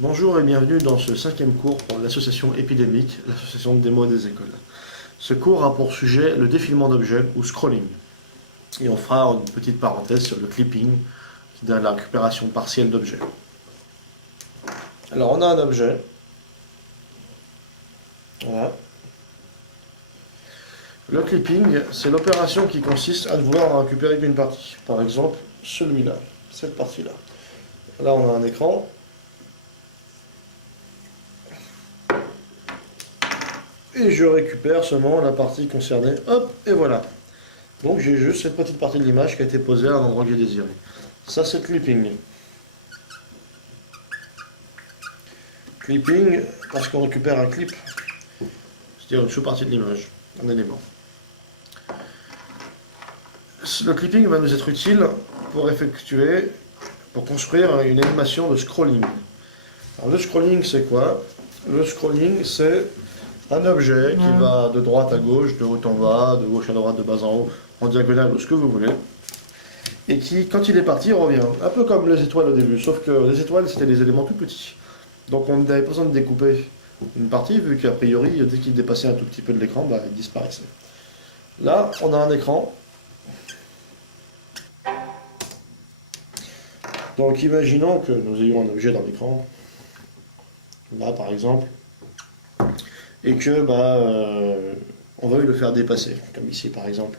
Bonjour et bienvenue dans ce 5e cours pour l'association épidémique, l'association de démo des écoles. Ce cours a pour sujet le défilement d'objets ou scrolling. Et on fera une petite parenthèse sur le clipping, qui donne la récupération partielle d'objets. Alors on a un objet. Voilà. Le clipping, c'est l'opération qui consiste à vouloir en récupérer qu'une partie. Par exemple, celui-là, cette partie-là. Là on a un écran. Et je récupère seulement la partie concernée, hop, et voilà. Donc j'ai juste cette petite partie de l'image qui a été posée à un endroit que j'ai désiré. Ça c'est le clipping. Clipping, parce qu'on récupère un clip, c'est-à-dire une sous-partie de l'image, un élément. Le clipping va nous être utile pour construire une animation de scrolling. Alors le scrolling c'est quoi? Le scrolling c'est un objet qui va de droite à gauche, de haut en bas, de gauche à droite, de bas en haut, en diagonale, ou ce que vous voulez, et qui, quand il est parti, revient. Un peu comme les étoiles au début, sauf que les étoiles, c'était des éléments tout petits. Donc on n'avait pas besoin de découper une partie, vu qu'a priori, dès qu'il dépassait un tout petit peu de l'écran, il disparaissait. Là, on a un écran. Donc imaginons que nous ayons un objet dans l'écran, là par exemple, et que on veuille le faire dépasser, comme ici par exemple.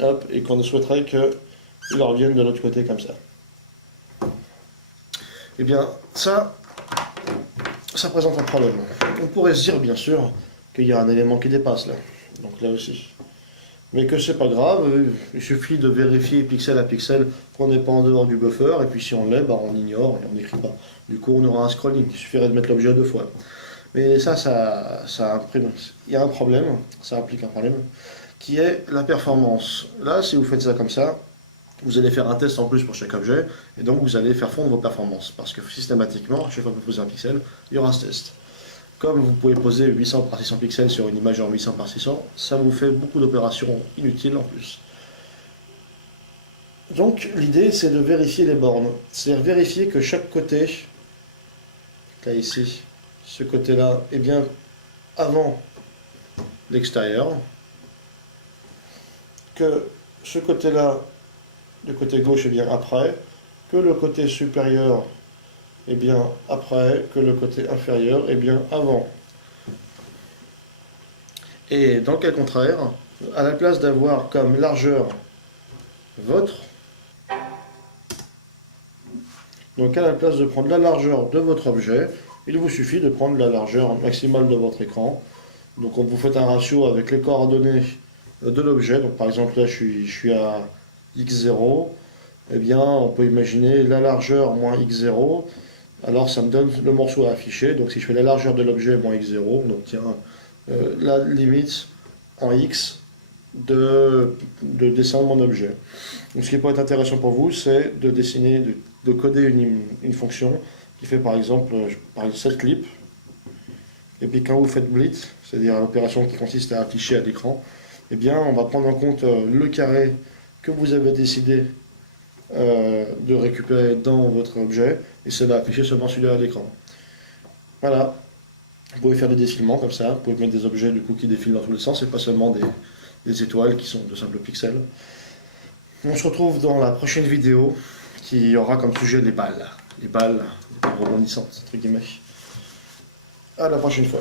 Hop, et qu'on souhaiterait qu'il revienne de l'autre côté comme ça. Eh bien, ça présente un problème. On pourrait se dire bien sûr qu'il y a un élément qui dépasse là, donc là aussi. Mais que c'est pas grave, il suffit de vérifier pixel à pixel qu'on n'est pas en dehors du buffer, et puis si on l'est, on ignore et on n'écrit pas. Du coup, on aura un scrolling, il suffirait de mettre l'objet 2 fois. Mais ça imprime. Il y a un problème, ça implique un problème, qui est la performance. Là, si vous faites ça comme ça, vous allez faire un test en plus pour chaque objet, et donc vous allez faire fondre vos performances, parce que systématiquement, à chaque fois que vous posez un pixel, il y aura ce test. Comme vous pouvez poser 800 par 600 pixels sur une image en 800 par 600, ça vous fait beaucoup d'opérations inutiles en plus. Donc l'idée, c'est de vérifier les bornes, c'est-à-dire vérifier que chaque côté, là ici, ce côté-là est bien avant l'extérieur, que ce côté-là, le côté gauche est bien après, que le côté supérieur est bien après, que le côté inférieur est bien avant. Et dans le cas contraire, à la place d'avoir comme largeur votre, donc à la place de prendre la largeur de votre objet, il vous suffit de prendre la largeur maximale de votre écran. Donc vous faites un ratio avec les coordonnées de l'objet. Donc par exemple là je suis à x0. Eh bien on peut imaginer la largeur moins x0. Alors ça me donne le morceau à afficher. Donc si je fais la largeur de l'objet moins x0, on obtient la limite en x de dessin de mon objet. Donc ce qui peut être intéressant pour vous, c'est de dessiner, de coder une fonction qui fait par exemple cette clip. Et puis quand vous faites blitz, c'est-à-dire l'opération qui consiste à afficher à l'écran, eh bien on va prendre en compte le carré que vous avez décidé de récupérer dans votre objet, et ça va afficher seulement celui-là à l'écran. Voilà, vous pouvez faire des défilements comme ça, vous pouvez mettre des objets du coup qui défilent dans tous les sens, et pas seulement des étoiles qui sont de simples pixels. On se retrouve dans la prochaine vidéo qui aura comme sujet les balles rebondissantes, entre guillemets. À la prochaine fois.